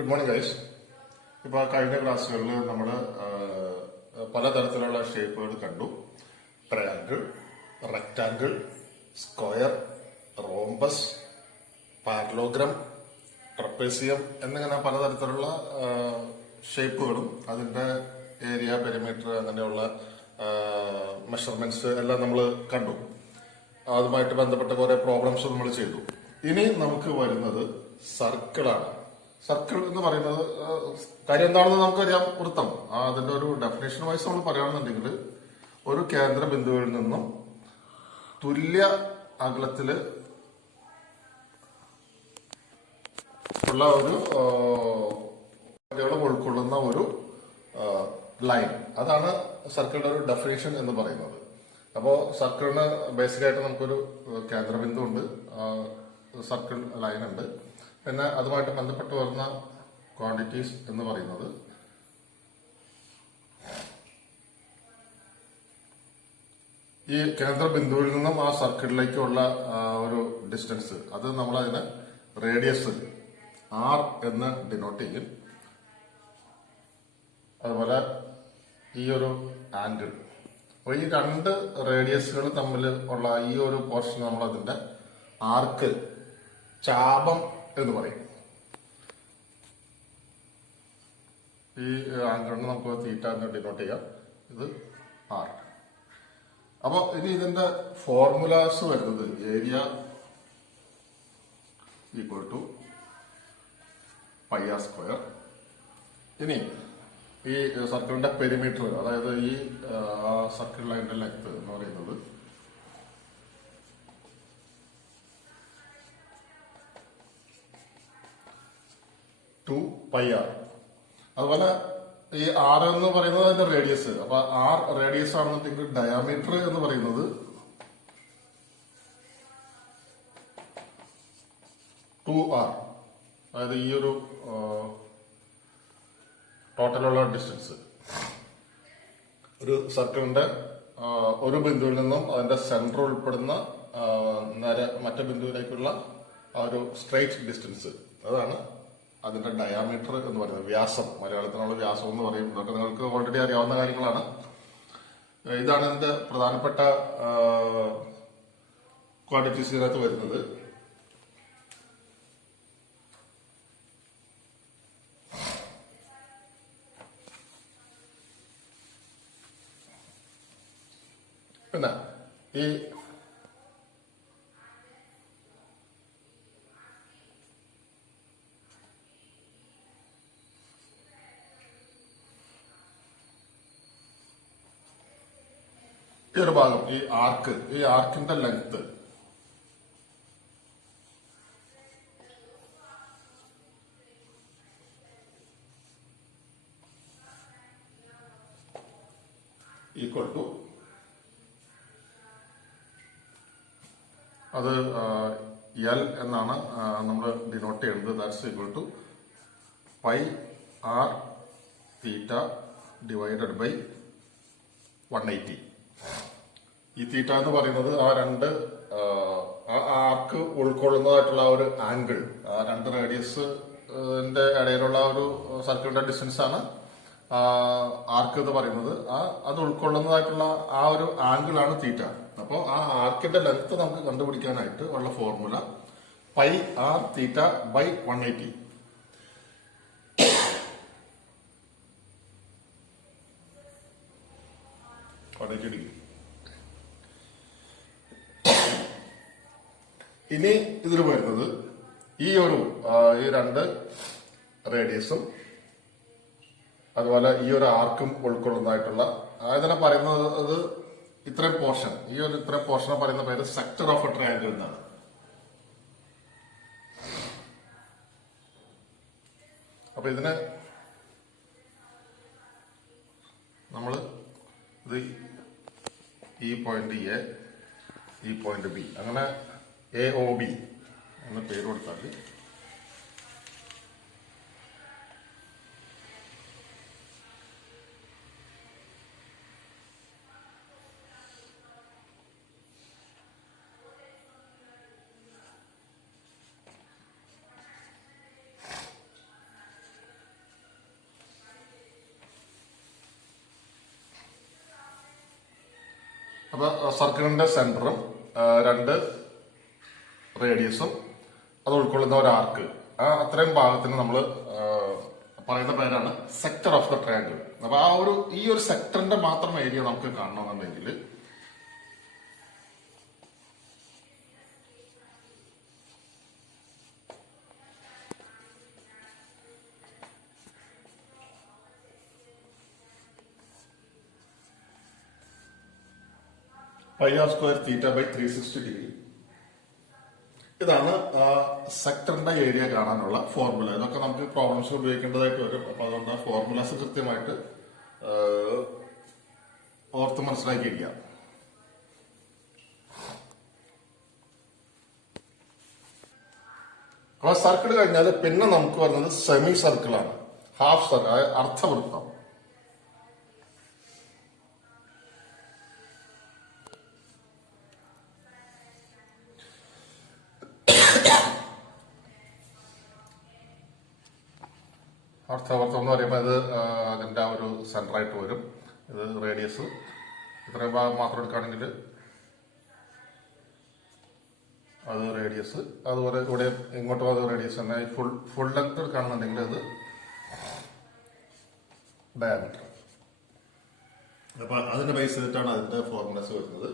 Good morning guys. ഇപ്പോൾ കഴിഞ്ഞ ക്ലാസ്സുകളിൽ നമ്മൾ പലതരത്തിലുള്ള ഷേപ്പുകൾ കണ്ടു. Triangle, rectangle, square, rhombus, parallelogram, ട്രപ്പേസിയം എന്നിങ്ങനെ പലതരത്തിലുള്ള ഷേപ്പുകളും അതിന്റെ ഏരിയ, പെരിമീറ്റർ അങ്ങനെയുള്ള മെഷർമെന്റ്സ് എല്ലാം നമ്മൾ കണ്ടു. അതുമായിട്ട് ബന്ധപ്പെട്ട കുറെ പ്രോബ്ലംസ് നമ്മൾ ചെയ്തു. ഇനി നമുക്ക് വരുന്നത് സർക്കിളാണ്. സർക്കിൾ എന്ന് പറയുന്നത് കാര്യം എന്താണെന്ന് നമുക്കറിയാം. വൃത്തം, അതിന്റെ ഒരു ഡെഫിനേഷൻ വൈസ് നമ്മൾ പറയുകയാണെന്നുണ്ടെങ്കിൽ ഒരു കേന്ദ്ര ബിന്ദുവിൽ നിന്നും തുല്യ അകലത്തില് ഉള്ള ഒരു ഉൾക്കൊള്ളുന്ന ഒരു ലൈൻ, അതാണ് സർക്കിളിന്റെ ഒരു ഡെഫിനേഷൻ എന്ന് പറയുന്നത്. അപ്പോൾ സർക്കിളിന് ബേസിക്കായിട്ട് നമുക്കൊരു കേന്ദ്രബിന്ദു ഉണ്ട്, സർക്കിൾ ലൈൻ ഉണ്ട്, പിന്നെ അതുമായിട്ട് ബന്ധപ്പെട്ട് വരുന്ന ക്വാണ്ടിറ്റീസ് എന്ന് പറയുന്നത് ഈ കേന്ദ്രബിന്ദുവിൽ നിന്നും ആ സർക്കിളിലേക്കുള്ള ഒരു ഡിസ്റ്റൻസ്, അത് നമ്മളതിനെ റേഡിയസ് ആർ എന്ന് ഡിനോട്ട് ചെയ്യും. അതുപോലെ ഈ ഒരു ആംഗിൾ, അപ്പോൾ ഈ രണ്ട് റേഡിയസുകൾ തമ്മിൽ ഉള്ള ഈ ഒരു പോർഷൻ നമ്മൾ അതിന്റെ ആർക്ക്, ചാപം എന്ന് പറയും. ഈ ആംഗിളിന് നമുക്ക് തീറ്റ എന്ന് ഡിനോട്ട് ചെയ്യാം. ഇത് ആർ. അപ്പൊ ഇനി ഇതിന്റെ ഫോർമുലാസ് വരുന്നത് area equal to pi r square. ഇനി ഈ സർക്കിളിന്റെ പെരിമീറ്റർ, അതായത് ഈ സർക്കിൾ ലൈനിന്റെ ലെങ്ത് എന്ന് പറയുന്നത് പൈ ആർ. അതുപോലെ ഈ ആർ എന്ന് പറയുന്നത് അതിന്റെ റേഡിയസ്. അപ്പൊ ആർ റേഡിയസ് ആണെന്നുണ്ടെങ്കിൽ ഡയാമീറ്റർ എന്ന് പറയുന്നത് 2r, അതായത് ഈ ഒരു ടോട്ടലുള്ള ഡിസ്റ്റൻസ് ഒരു സർക്കിളിന്റെ ഒരു ബിന്ദുവിൽ നിന്നും അതിന്റെ സെന്റർ ഉൾപ്പെടുന്ന നേരെ മറ്റേ ബിന്ദുവിലേക്കുള്ള ആ ഒരു സ്ട്രെയിറ്റ് ഡിസ്റ്റൻസ്, അതാണ് അതിന്റെ ഡയാമീറ്റർ എന്ന് പറയുന്നത്. വ്യാസം, മലയാളത്തിനുള്ള വ്യാസം എന്ന് പറയും. ഇതൊക്കെ നിങ്ങൾക്ക് ഓൾറെഡി അറിയാവുന്ന കാര്യങ്ങളാണ്. ഇതാണ് ഇതിന്റെ പ്രധാനപ്പെട്ട ക്വാണ്ടിറ്റീസ് ഇതിനകത്ത് വരുന്നത്. പിന്നെ ഈ ഒരു ഭാഗം, ഈ ആർക്ക്, ഈ ആർക്കിന്റെ ലെങ്ത് ഈക്വൽ ടു, അത് എൽ എന്നാണ് നമ്മൾ ഡിനോട്ട് ചെയ്യുന്നത്. That's equal to pi r theta divided by 180. ഈ തീറ്റ എന്ന് പറയുന്നത് ആ രണ്ട് ആർക്ക് ഉൾക്കൊള്ളുന്നതായിട്ടുള്ള ഒരു ആംഗിൾ, ആ രണ്ട് റേഡിയസിന്റെ ഇടയിലുള്ള ഒരു സർക്കിളിന്റെ ഡിസ്റ്റൻസ് ആണ് ആർക്ക് എന്ന് പറയുന്നത്. അത് ഉൾക്കൊള്ളുന്നതായിട്ടുള്ള ആ ഒരു ആംഗിൾ ആണ് തീറ്റ. അപ്പോൾ ആ ആർക്കിന്റെ ലെങ്ത് നമുക്ക് കണ്ടുപിടിക്കാനായിട്ട് ഉള്ള formula pi r theta by 180. ഇനി ഇതിൽ വരുന്നത് ഈ രണ്ട് റേഡിയസും അതുപോലെ ഈ ഒരു ആർക്കും ഉൾക്കൊള്ളുന്നതായിട്ടുള്ള ഇതിനെ പറയുന്നത് ഇത്രയും പോർഷൻ, ഇത്രയും പോർഷനെ പറയുന്ന പേര് സെക്ടർ ഓഫ് എ ട്രയാങ്കിൾ എന്നാണ്. അപ്പൊ ഇതിന് നമ്മൾ ഇത് ഈ പോയിന്റ് എ, ഈ പോയിന്റ് ബി, അങ്ങനെ AOB എന്ന് പേര് കൊടുത്താൽ അപ്പൊ സർക്കിളിന്റെ സെന്ററും രണ്ട് റേഡിയസും അത് ഉൾക്കൊള്ളുന്ന ഒരു ആർക്ക്, അത്രയും ഭാഗത്തിന് നമ്മൾ പറയുന്ന പേരാണ് സെക്ടർ ഓഫ് ദ ട്രയാങ്കിൾ. അപ്പൊ ഈ ഒരു സെക്ടറിന്റെ മാത്രം ഏരിയ നമുക്ക് കാണണമെന്നുണ്ടെങ്കിൽ pi r square theta by 360 degree. ഇതാണ് സെക്ടറിന്റെ ഏരിയ കാണാനുള്ള ഫോർമുല. ഇതൊക്കെ നമുക്ക് പ്രോബ്ലംസ് ഉപയോഗിക്കേണ്ടതായിട്ട് വരും. അപ്പൊ അതുകൊണ്ട് ആ ഫോർമുലാസ് കൃത്യമായിട്ട് ഓർത്ത് മനസ്സിലാക്കിയിരിക്കാം. അപ്പൊ സർക്കിൾ കഴിഞ്ഞാൽ പിന്നെ നമുക്ക് വരുന്നത് സെമി സർക്കിളാണ്, ഹാഫ് സർക്കിൾ, അർദ്ധവൃത്തം. അർദ്ധവൃത്തം എന്ന് പറയുമ്പോൾ ഇത് അതിന്റെ ഒരു സെന്ററായിട്ട് വരും. ഇത് റേഡിയസ് ഇത്രയും ഭാഗം മാത്രം എടുക്കുകയാണെങ്കിൽ അത് റേഡിയസ്, അതുപോലെ ഇവിടെ ഇങ്ങോട്ടും അത് റേഡിയസ് തന്നെ. ഫുൾ ലെങ്ത് എടുക്കുകയാണെന്നുണ്ടെങ്കിൽ അത് ഡയമീറ്റർ. അപ്പൊ അതിന്റെ ബേസ് ചെയ്തിട്ടാണ് അതിന്റെ ഫോർമുലാസ് വരുന്നത്.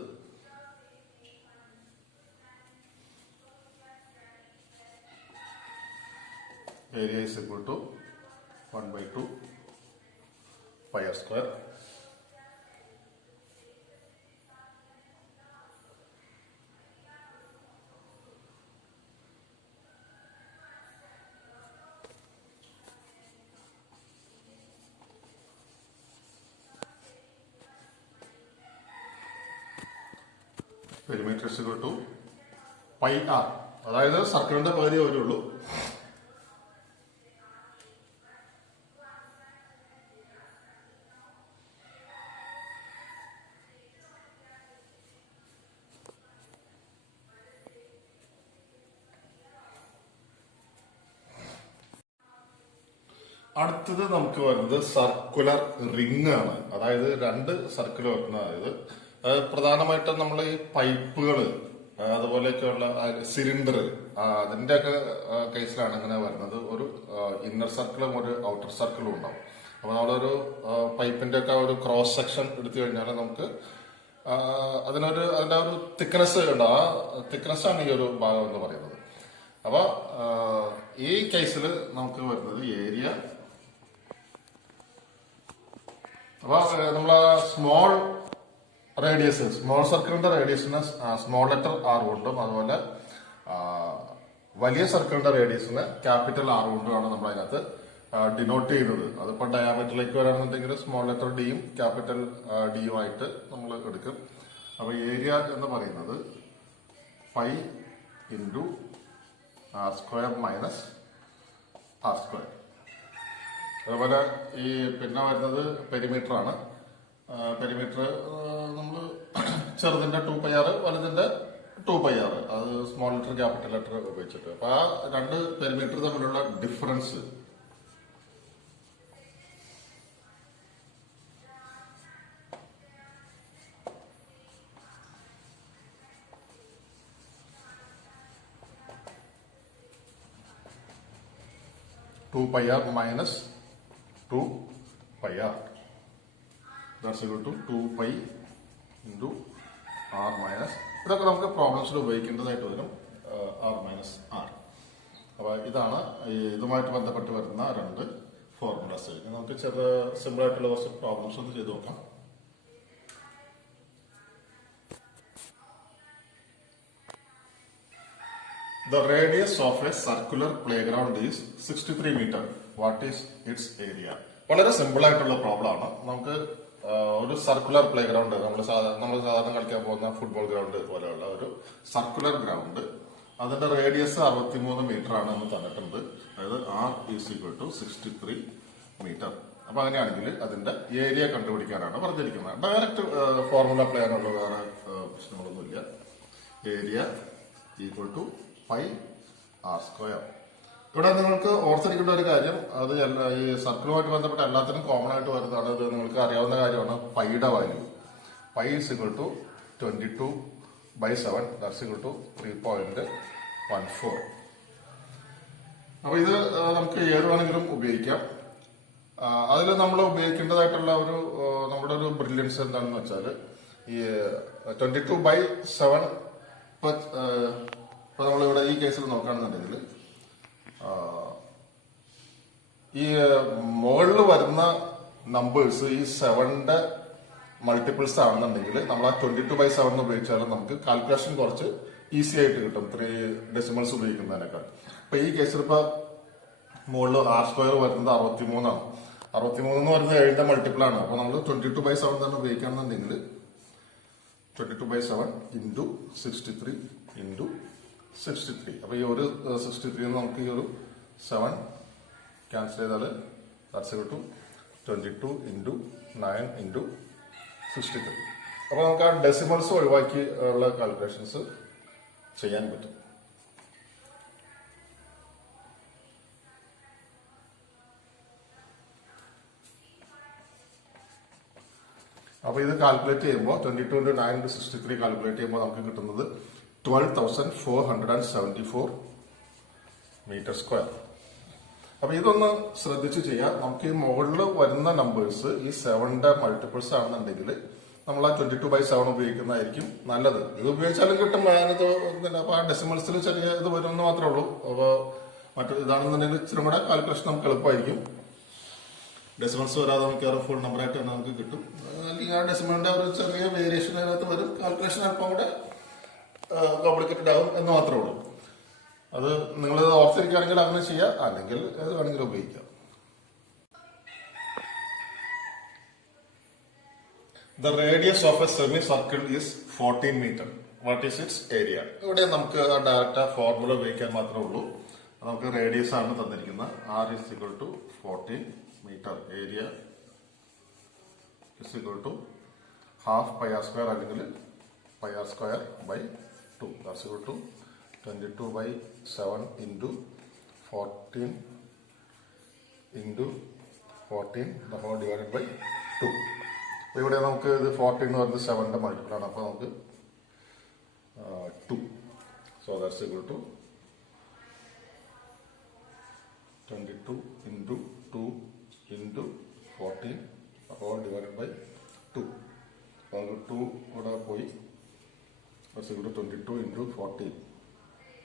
Area is equal to 1/2 pi r square perimeter is equal to pi r. അതായത് സർക്കിളിന്റെ പകുതി വരുള്ളൂ. അടുത്തത് നമുക്ക് വരുന്നത് സർക്കുലർ റിംഗ് ആണ്. അതായത് രണ്ട് സർക്കിൾ വരുന്ന, അതായത് പ്രധാനമായിട്ടും നമ്മൾ ഈ പൈപ്പുകൾ അതുപോലെയൊക്കെയുള്ള സിലിണ്ടർ അതിന്റെയൊക്കെ കേസിലാണ് ഇങ്ങനെ വരുന്നത്. ഒരു ഇന്നർ സർക്കിളും ഒരു ഔട്ടർ സർക്കിളും ഉണ്ടാവും. അപ്പൊ നമ്മളൊരു പൈപ്പിന്റെ ഒക്കെ ഒരു ക്രോസ് സെക്ഷൻ എടുത്തു കഴിഞ്ഞാൽ നമുക്ക് അതിന്റെ ഒരു തിക്നെസ് ഉണ്ട്. ആ തിക്നെസ് ആണ് ഈ ഒരു ഭാഗം എന്ന് പറയുന്നത്. അപ്പൊ ഈ കേസിൽ നമുക്ക് വരുന്നത് ഏരിയ. അപ്പൊ നമ്മളെ സ്മോൾ സർക്കിളിന്റെ റേഡിയസിന് സ്മോൾ ലെറ്റർ ആർ കൊണ്ടും അതുപോലെ വലിയ സർക്കിളിന്റെ റേഡിയസിന് ക്യാപിറ്റൽ ആർ കൊണ്ടുമാണ് നമ്മൾ അതിനകത്ത് ഡിനോട്ട് ചെയ്യുന്നത്. അതിപ്പോ ഡയാമീറ്ററിലേക്ക് വരാണെന്നുണ്ടെങ്കിൽ സ്മോൾ ലെറ്റർ ഡിയും ക്യാപിറ്റൽ ഡിയും ആയിട്ട് നമ്മൾ എടുക്കും. അപ്പൊ ഏരിയ എന്ന് പറയുന്നത് pi into r square minus r square. അതുപോലെ ഈ പിന്നെ വരുന്നത് പെരിമീറ്റർ ആണ്. പെരിമീറ്റർ നമ്മൾ ചെറുതിന്റെ 2πr, വലുതിന്റെ 2πr, അത് സ്മോൾ ലെറ്റർ ക്യാപിറ്റൽ ലെറ്റർ ഉപയോഗിച്ചിട്ട്. അപ്പൊ ആ രണ്ട് പെരിമീറ്റർ തമ്മിലുള്ള difference (2πr minus 2πr). That's equal to 2π into r minus. ഇതൊക്കെ നമുക്ക് പ്രോബ്ലംസിൽ ഉപയോഗിക്കേണ്ടതായിട്ട് വരും, r minus r. അപ്പൊ ഇതാണ് ഇതുമായിട്ട് ബന്ധപ്പെട്ട് വരുന്ന രണ്ട് ഫോർമുലാസ്. നമുക്ക് ചെറിയ സിമ്പിൾ ആയിട്ടുള്ള കുറച്ച് പ്രോബ്ലംസ് ഒന്ന് ചെയ്ത് നോക്കാം. The radius of a circular playground is 63 meter. What is its area? വളരെ സിമ്പിൾ ആയിട്ടുള്ള പ്രോബ്ലം ആണ്. നമുക്ക് ഒരു സർക്കുലർ പ്ലേ ഗ്രൗണ്ട്, നമ്മൾ സാധാരണ കളിക്കാൻ പോകുന്ന ഫുട്ബോൾ ഗ്രൗണ്ട് പോലെയുള്ള ഒരു സർക്കുലർ ഗ്രൗണ്ട്, അതിന്റെ റേഡിയസ് 63 മീറ്റർ ആണ് എന്ന് തന്നിട്ടുണ്ട്. അതായത് r is equal to 63 metre. അപ്പൊ അങ്ങനെയാണെങ്കിൽ അതിന്റെ ഏരിയ കണ്ടുപിടിക്കാനാണ് പറഞ്ഞിരിക്കുന്നത്. ഡയറക്റ്റ് ഫോർമുല അപ്ലൈ ചെയ്യാനുള്ള വേറെ പ്രശ്നങ്ങളൊന്നുമില്ല. Area equal to pi r square. ഇവിടെ നിങ്ങൾക്ക് ഓർത്തിരിക്കേണ്ട ഒരു കാര്യം, അത് ഈ സർക്കിളുമായിട്ട് ബന്ധപ്പെട്ട എല്ലാത്തിനും കോമൺ ആയിട്ട് വരുന്നതാണ്. ഇത് നിങ്ങൾക്ക് അറിയാവുന്ന കാര്യമാണ് പൈയുടെ value. Pi is equal to 22/7 that's equal to 3.14. അപ്പൊ ഇത് നമുക്ക് ഏത് വേണമെങ്കിലും ഉപയോഗിക്കാം. അതിൽ നമ്മൾ ഉപയോഗിക്കേണ്ടതായിട്ടുള്ള നമ്മുടെ ഒരു ബ്രില്യൻസ് എന്താണെന്ന് വെച്ചാൽ ഈ 22/7 ഇപ്പൊ നമ്മളിവിടെ ഈ കേസിൽ നോക്കുകയാണെന്നുണ്ടെങ്കിൽ ഈ മുകളിൽ വരുന്ന നമ്പേഴ്സ് ഈ 7ന്റെ മൾട്ടിപ്പിൾസ് ആണെന്നുണ്ടെങ്കിൽ നമ്മൾ ആ 22/7 ഉപയോഗിച്ചാൽ നമുക്ക് കാൽക്കുലേഷൻ കുറച്ച് ഈസി ആയിട്ട് കിട്ടും 3 ഡെസിമൽസ് ഉപയോഗിക്കുന്നതിനേക്കാൾ. അപ്പൊ ഈ കേസിൽ ഇപ്പൊ മുകളിൽ R² വരുന്നത് 63 ആണ്. 63 എന്ന് പറയുന്നത് 7ന്റെ മൾട്ടിപ്പിൾ ആണ്. അപ്പൊ നമ്മൾ 22/7 തന്നെ ഉപയോഗിക്കുകയാണെന്നുണ്ടെങ്കിൽ 22/7 ഇൻറ്റു 63 ഇൻറ്റു 63. അപ്പൊ ഈ ഒരു 63 നമുക്ക് ഈ ഒരു 7 ക്യാൻസൽ ചെയ്താൽ that's equal to 22 into 9 into 63. അപ്പൊ നമുക്ക് ആ ഡെസിമൽസ് ഒഴിവാക്കി ഉള്ള കാൽക്കുലേഷൻസ് ചെയ്യാൻ പറ്റും. അപ്പൊ ഇത് കാൽക്കുലേറ്റ് ചെയ്യുമ്പോൾ 22 ഇൻറ്റു 9 ഇൻറ്റു 63 കാൽക്കുലേറ്റ് ചെയ്യുമ്പോൾ നമുക്ക് കിട്ടുന്നത് 12,474 മീറ്റർ സ്ക്വയർ. അപ്പൊ ഇതൊന്ന് ശ്രദ്ധിച്ച് ചെയ്യാം. നമുക്ക് ഈ മുകളിൽ വരുന്ന നമ്പേഴ്സ് ഈ 7ന്റെ മൾട്ടിപ്പിൾസ് ആണെന്നുണ്ടെങ്കിൽ നമ്മൾ ആ 22/7 ഉപയോഗിക്കുന്നതായിരിക്കും നല്ലത്. ഇത് ഉപയോഗിച്ചാലും കിട്ടും. അപ്പൊ ആ ഡെസിമൽസിൽ ചെറിയ ഇത് വരുമെന്ന് മാത്രമേ ഉള്ളൂ. അപ്പൊ ഇതാണെന്നുണ്ടെങ്കിൽ ഇച്ചിരി കൂടെ കാൽക്കുലേഷൻ നമുക്ക് എളുപ്പമായിരിക്കും. ഡെസിമൽസ് വരാതെ നമുക്ക് ഫുൾ നമ്പർ ആയിട്ട് തന്നെ നമുക്ക് കിട്ടും. അല്ലെങ്കിൽ ആ ഡെസിമലിന്റെ ഒരു ചെറിയ വേരിയേഷൻ അതിനകത്ത് വരും. കാൽക്കുലേഷൻ അല്പം കൂടെ കോംപ്ലിക്കേറ്റഡ് ആകും എന്ന് മാത്രമേ ഉള്ളൂ. അത് നിങ്ങൾ ഓർത്തിരിക്കുകയാണെങ്കിൽ അങ്ങനെ ചെയ്യാം, അല്ലെങ്കിൽ അത് വേണമെങ്കിൽ ഉപയോഗിക്കാം. The radius of a semicircle is 14 meter. What is its area? ഇവിടെ നമുക്ക് ഡയറക്റ്റ് ഫോർമുല ഉപയോഗിക്കാൻ മാത്രമേ ഉള്ളൂ. നമുക്ക് റേഡിയസ് ആണ് തന്നിരിക്കുന്നത്. R is equal to 14 meter. Area is equal to half pi r square അല്ലെങ്കിൽ pi r square by 2. That's equal to 22/7 into 14 into 14 the whole divided by 2. ഇവിടെ നമുക്ക് ഇത് 14 എന്ന് പറയുന്നത് 7ന്റെ മൾട്ടിപ്പിൾ ആണ്. അപ്പൊ നമുക്ക് 2. So that's equal to 22 into 2 into 14 the whole divided by 2. നമുക്ക് 2 ഇവിടെ പോയി. That's equal to 22 into 14.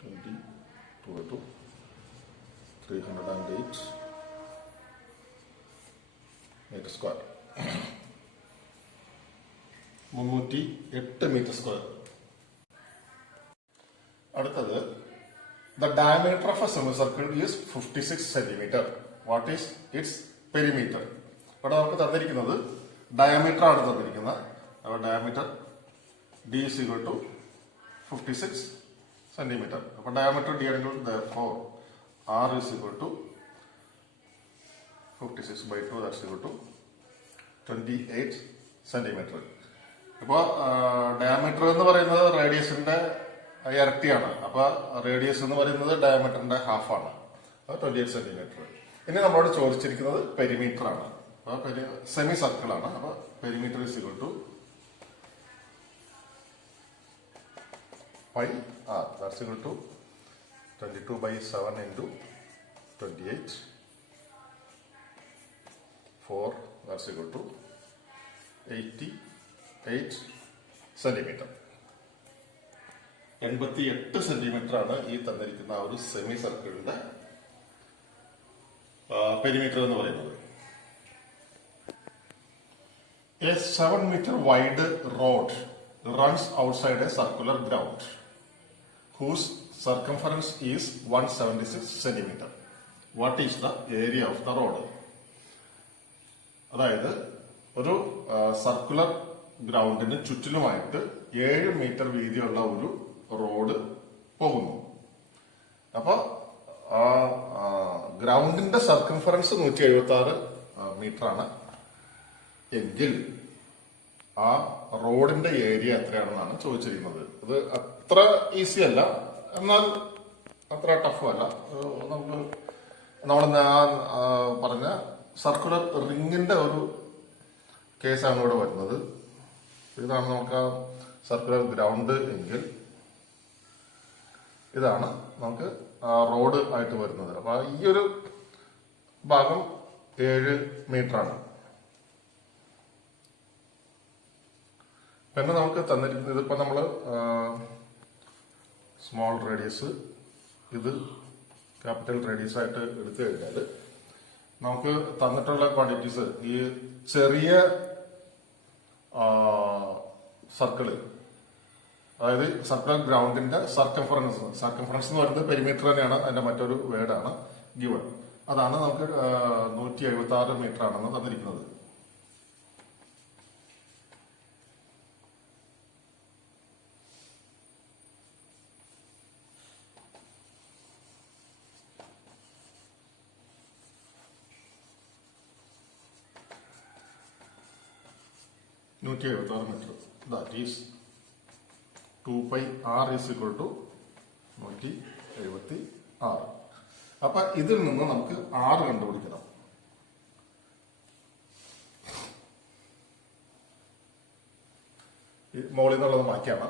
22 into 308 meter square. 308 meter square. അടുത്തത് the diameter of a semicircle is 56 centimeter. What is its perimeter? ഇവിടെ നമുക്ക് തന്നിരിക്കുന്നത് ഡയമീറ്റർ ആണ് തന്നിരിക്കുന്നത്. അപ്പോൾ diameter D is equal to 56 centimeter. അപ്പോൾ ഡയമീറ്റർ D ആണെങ്കിൽ therefore R is equal to 56/2 that's equal to 28 centimeter. അപ്പോൾ ഡയമീറ്റർ എന്ന് പറയുന്നത് റേഡിയസിന്റെ ഇരട്ടിയാണ്. അപ്പൊ റേഡിയസ് എന്ന് പറയുന്നത് ഡയമീറ്ററിന്റെ ഹാഫാണ്. 28 സെന്റിമീറ്റർ. ഇനി നമ്മളോട് ചോദിച്ചിരിക്കുന്നത് പെരിമീറ്റർ ആണ്. സെമി സർക്കിൾ ആണ്. അപ്പൊ perimeter is equal to pi r. That's equal to 22/7 into 28 4. That's equal to 88 centimetre. 88 centimetre ആണ് ഈ തന്നിരിക്കുന്ന ഒരു സെമി സർക്കിളിന്റെ പെരിമീറ്റർ എന്ന് പറയുന്നത്. A 7 meter wide road runs outside a circular ground whose circumference is 176 centimeter. What is the area of the road? അതായത് ഒരു circular ഗ്രൗണ്ടിന് ചുറ്റിലുമായിട്ട് 7 metre വീതിയുള്ള ഒരു റോഡ് പോകുന്നു. അപ്പൊ ആ ഗ്രൗണ്ടിന്റെ സർക്കംഫറൻസ് 176 മീറ്റർ ആണ് എങ്കിൽ ആ റോഡിന്റെ ഏരിയ എത്രയാണെന്നാണ് ചോദിച്ചിരിക്കുന്നത്. ഇത് അത്ര ഈസി അല്ല, എന്നാൽ അത്ര ടഫും അല്ല. നമ്മൾ പറഞ്ഞ സർക്കുലർ റിങ്ങിന്റെ ഒരു കേസാണ് ഇവിടെ വരുന്നത്. ഇതാണ് നമുക്ക് സർക്കുലർ ഗ്രൗണ്ട് എങ്കിൽ ഇതാണ് നമുക്ക് റോഡ് ആയിട്ട് വരുന്നത്. അപ്പൊ ഈ ഒരു ഭാഗം 7 മീറ്ററാണ്. പിന്നെ നമുക്ക് തന്നിരിക്കുന്നത് ഇതിപ്പോ നമ്മള് സ്മോൾ റേഡിയസ്, ഇത് ക്യാപിറ്റൽ റേഡിയസ് ആയിട്ട് എടുത്തു കഴിഞ്ഞാൽ നമുക്ക് തന്നിട്ടുള്ള ക്വാണ്ടിറ്റീസ് ഈ ചെറിയ സർക്കിള്, അതായത് സർക്കുലർ ഗ്രൗണ്ടിന്റെ സർക്കംഫറൻസ് എന്ന് പറയുന്നത് പെരിമീറ്റർ തന്നെയാണ്, അതിന്റെ മറ്റൊരു വേർഡാണ് ഗിവൺ. അതാണ് നമുക്ക് 176 മീറ്റർ ആണെന്ന് തന്നിരിക്കുന്നത്. Metre. That is 2πr is equal to 176. അപ്പൊ ഇതിൽ നിന്ന് നമുക്ക് r കണ്ടുപിടിക്കണം. മുകളിൽ നിന്നുള്ളത് മാറ്റിയാണ്.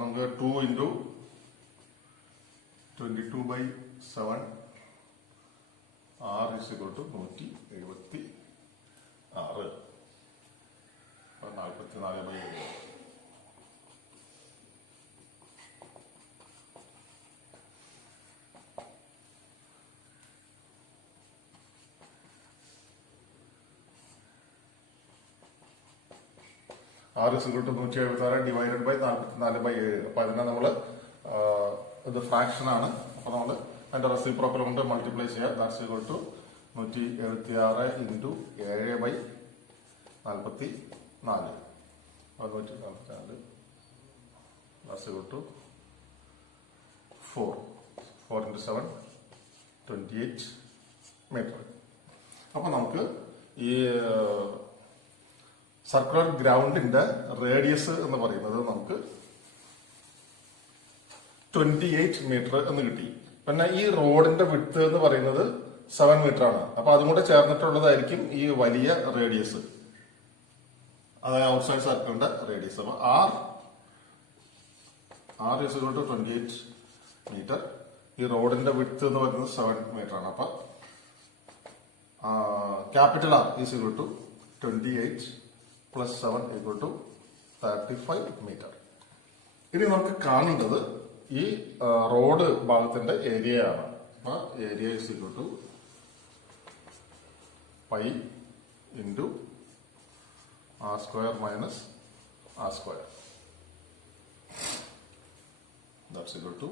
നമുക്ക് 2 into 22/7 r is equal to 176. 44/7. r is equal to 176 divided by 44/7. അപ്പൊ അതിനെ നമ്മള് ഇത് ഫ്രാക്ഷൻ ആണ്. അപ്പൊ നമ്മള് അതിന്റെ റെസിപ്രോക്കൽ കൊണ്ട് മൾട്ടിപ്ലൈ ചെയ്യുക. That's equal to 176 into 7/44. 144 that's equal to 4 into 7 28 metre. അപ്പൊ നമുക്ക് ഈ സർക്കുലർ ഗ്രൗണ്ടിന്റെ റേഡിയസ് എന്ന് പറയുന്നത് നമുക്ക് 28 മീറ്റർ എന്ന് കിട്ടി. പിന്നെ ഈ റോഡിന്റെ വിഡ്ത്ത് എന്ന് പറയുന്നത് 7 മീറ്റർ ആണ്. അപ്പൊ അതും കൂടെ ചേർന്നിട്ടുള്ളതായിരിക്കും ഈ വലിയ റേഡിയസ്, അതായത് ഔട്ട്സൈഡ് സർക്കിളിന്റെ റേഡിയസ്. അപ്പൊ r is equal to 28 metre. ഈ റോഡിന്റെ വിഡ്ത്ത് എന്ന് പറയുന്നത് 7 മീറ്റർ ആണ്. അപ്പൊ capital R is equal to 28 plus 7 equal to 35 metre. ഇനി നമുക്ക് കാണേണ്ടത് ഈ റോഡ് ഭാഗത്തിന്റെ ഏരിയയാണ്. അപ്പൊ area is equal to pi into r square minus r square. That's equal to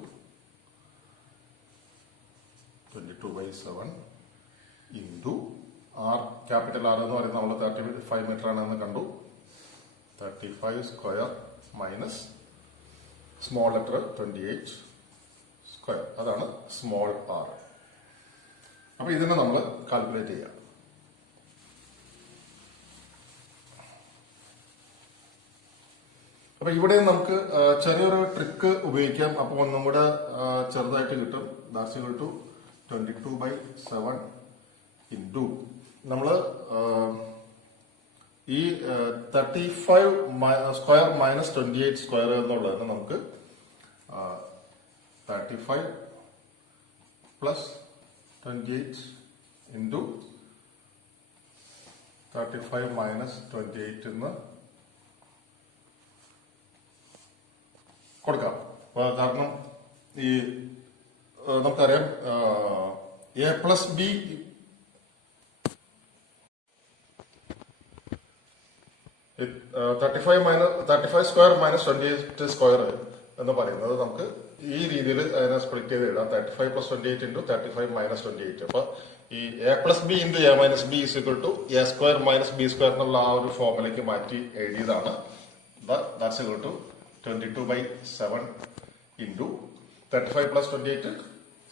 22/7 into r, capital R എന്ന് പറയുന്നത് നമ്മൾ 35 മീറ്റർ ആണെന്ന് കണ്ടു. 35 square minus small letter 28 square, അതാണ് സ്മോൾ r. അപ്പൊ ഇതിനെ നമ്മൾ കാൽക്കുലേറ്റ് ചെയ്യാം. അപ്പൊ ഇവിടെ നമുക്ക് ചെറിയൊരു ട്രിക്ക് ഉപയോഗിക്കാം. അപ്പൊ ഒന്നും കൂടെ ചെറുതായിട്ട് കിട്ടും. ദാറ്റ്സ് ഈക്വൽ ടു 22/7 ഇൻറ്റു നമ്മള് ഈ 35 സ്ക്വയർ മൈനസ് 28 സ്ക്വയർ എന്നുള്ളതിന് നമുക്ക് 35 പ്ലസ് 28 ഇൻറ്റു 35 മൈനസ് 28 എന്ന് കൊടുക്കാം. കാരണം ഈ നമുക്കറിയാം a plus B thirty square minus 28 square എന്ന് പറയുന്നത് നമുക്ക് ഈ രീതിയിൽ അതിനെ സ്പ്ലിറ്റ് ചെയ്ത് ഇടാം. 35 പ്ലസ് 28 ഇൻറ്റു 35 മൈനസ് 28. അപ്പൊ ഈ A plus B into A minus B is equal to A square minus B square എന്നുള്ള ആ ഒരു ഫോമിലേക്ക് മാറ്റി എഴുതിയതാണ്. That's equal to 22/7 into 35 plus 28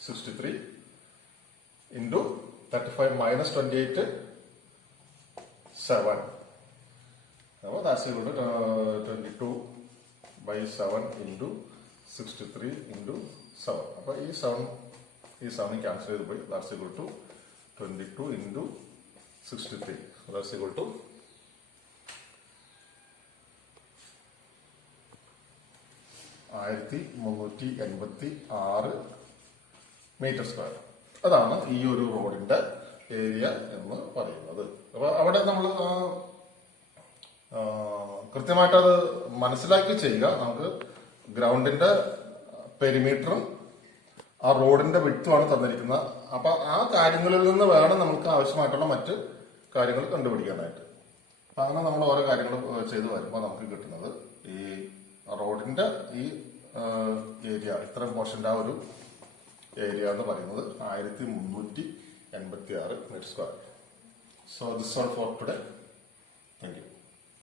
63 into 35 minus 28 7. അപ്പോൾ that's equal to 22/7 into 63 into 7. അപ്പോൾ ഈ 7 ക്യാൻസൽ ചെയ്ത് പോയി. That's equal to 22 into 63. That's equal to 1386 metre square. അതാണ് ഈ ഒരു റോഡിന്റെ ഏരിയ എന്ന് പറയുന്നത്. അപ്പൊ അവിടെ നമ്മൾ കൃത്യമായിട്ട് അത് മനസ്സിലാക്കി ചെയ്യുക. നമുക്ക് ഗ്രൗണ്ടിന്റെ പെരിമീറ്ററും ആ റോഡിന്റെ വിട്ടുമാണ് തന്നിരിക്കുന്നത്. അപ്പൊ ആ കാര്യങ്ങളിൽ നിന്ന് വേണം നമുക്ക് ആവശ്യമായിട്ടുള്ള മറ്റ് കാര്യങ്ങൾ കണ്ടുപിടിക്കാനായിട്ട്. അപ്പൊ അങ്ങനെ നമ്മൾ ഓരോ കാര്യങ്ങൾ ചെയ്തു വരുമ്പോൾ നമുക്ക് കിട്ടുന്നത് ഈ റോഡിന്റെ ഈ ഏരിയ, ഇത്രയും പോർഷന്റെ ആ ഒരു ഏരിയ എന്ന് പറയുന്നത് 1386 metre square. So this all for today. Thank U.